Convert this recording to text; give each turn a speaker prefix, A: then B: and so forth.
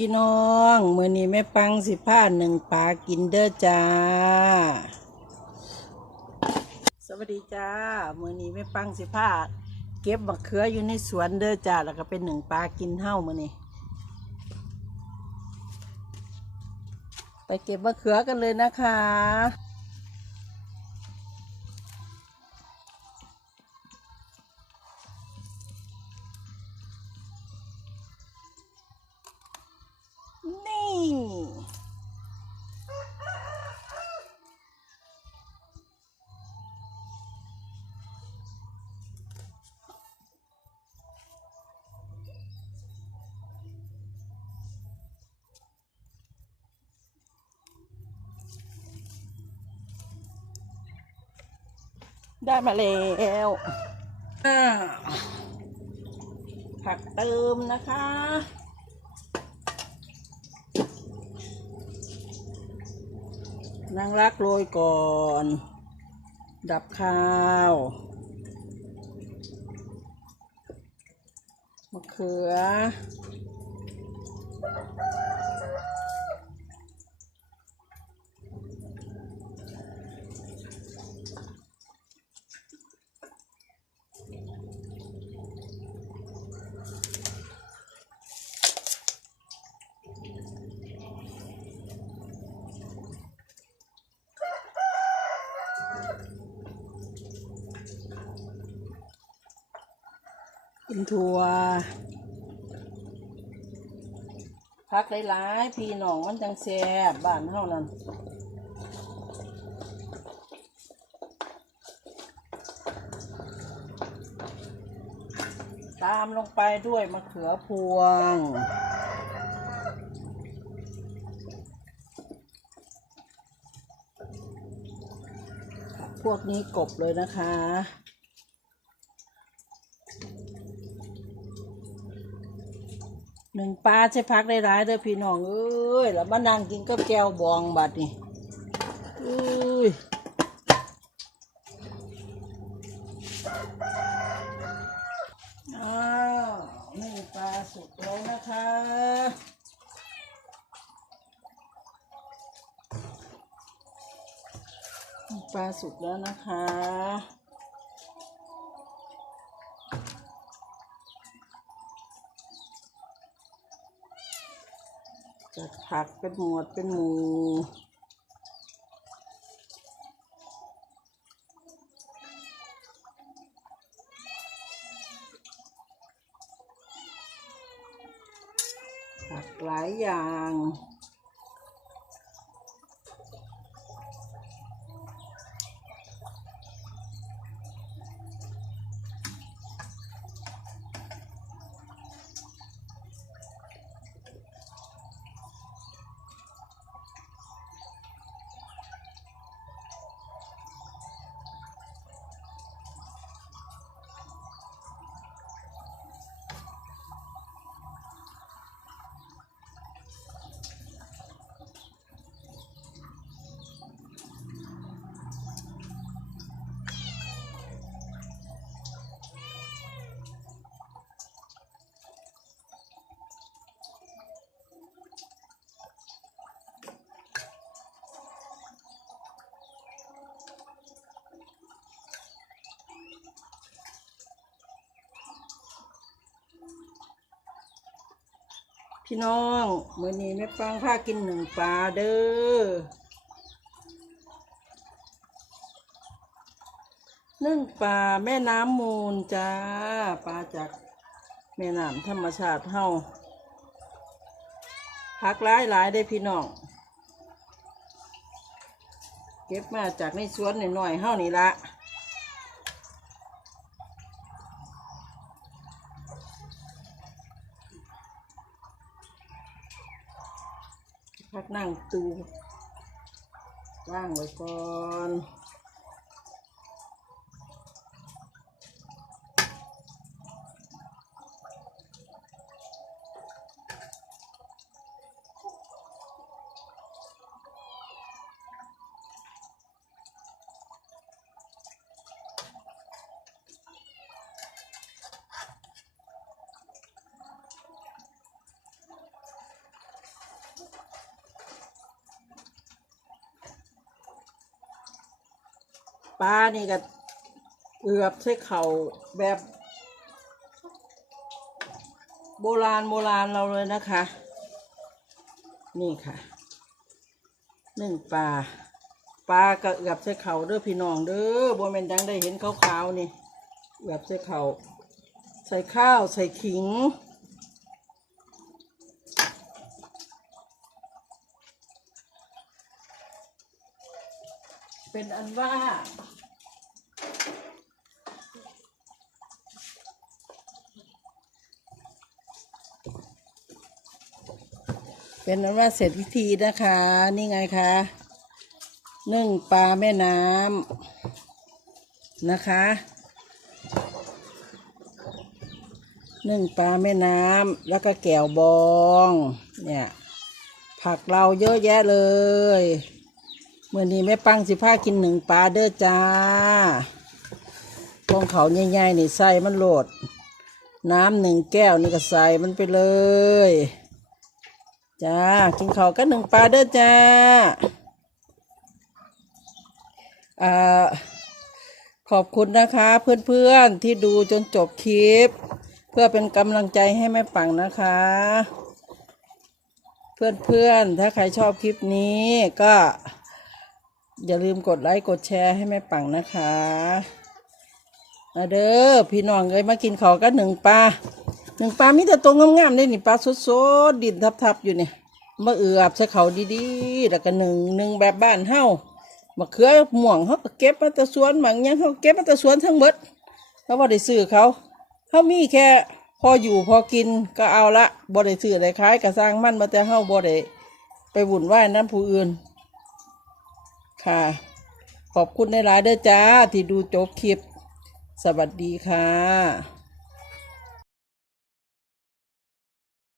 A: พี่น้องมือนี้แม่ปังสิผ้าหนึ่งปลากินเด้อจ้า สวัสดีจ้ามือนี้แม่ปังสิผ้าเก็บมะเขืออยู่ในสวนเด้อจ้า แล้วก็เป็นหนึ่งปลากินเห่ามือนี้ไปเก็บมะเขือกันเลยนะคะ นี่ ได้มาแล้วอ่าผักเติมนะคะ นางรักโรยก่อน ดับข้าวมะเขือ กินถั่วพักหลายๆพี่น้องมันจังแซ่บบ้านเฮานั่นตามลงไปด้วยมะเขือพวง พวกนี้กบเลยนะคะ หนึ่งปลาใช้พักได้ร้ายเด้อพี่น้องเอ้ยแล้วมานั่งกินกับแก้วบองบัดนี่เอ้ยอ้าวนึ่ปลาสุกแล้วนะคะปลาสุกแล้วนะคะ จัดผักเป็นหมวดเป็นหมูผักหลายอย่าง พี่น้องเมื้อนี้แม่ปังพากินหนึ่งปลาเด้อนึ่งปลาแม่น้ำมูลจ้าปลาจากแม่น้ำธรรมชาติเฮาพักหลายหลายได้พี่น้องเก็บมาจากในสวนหน่อยๆเฮานี่ละ พักนั่งตูว่างไว้ก่อน ปลานี่ก็เอือบใช้เข่าแบบ โบราณโบราณเราเลยนะคะ นี่ค่ะหนึ่งปลาปลากระเอือบใส่เข่าเด้อพี่น้องเด้อบ่แมนดังได้เห็นขาวๆนี่เอือบใส่เข่าใส่ข้าวใส่ขิง เป็นอันว่า เป็นอันว่าเสร็จพิธีนะคะ นี่ไงคะนึ่งปลาแม่น้ำนะคะนึ่งปลาแม่น้ำแล้วก็แก้วบอง เนี่ย ผักเราเยอะแยะเลย มื่อนี้แม่ปังสิพากินหนึ่งปลาเด้อจ้าพองเขาใหญ่ๆนี่ใส่มันโหลด น้ำหนึ่งแก้วนี่ก็ใส่มันไปเลย จ้า กินข้าวกันหนึ่งปลาเด้อจ้าอ่าขอบคุณนะคะเพื่อนๆที่ดูจนจบคลิป เพื่อเป็นกำลังใจให้แม่ปังนะคะ เพื่อนๆถ้าใครชอบคลิปนี้ก็ อย่าลืมกดไลค์กดแชร์ให้แม่ปังนะคะมาเด้อพี่น้องเอ้ยมากินข้ากันหนึ่งปลาหนึ่งปลามีแต่ตัวงามๆเลยนี่ปลาสดๆดินทับๆอยู่เนี่ยมาเอือบใส่เขาดีๆแล้วก็หนึ่งหนึ่งแบบบ้านเฮามะเขือม่วงเขาเก็บมาแต่สวนบางอย่างเขาเก็บมาแต่สวนทั้งเบิดเขาบ่ได้ซื้อเขาเขามีแค่พออยู่พอกินก็เอาละบ่ได้ซื้ออะไรขายก็สร้างมันมาแต่เฮาบ่ได้ไปบุ่นว่ายน้ำผู้อื่น ค่ะ ขอบคุณในหลายเด้อจ้า ที่ดูจบคลิป สวัสดีค่ะ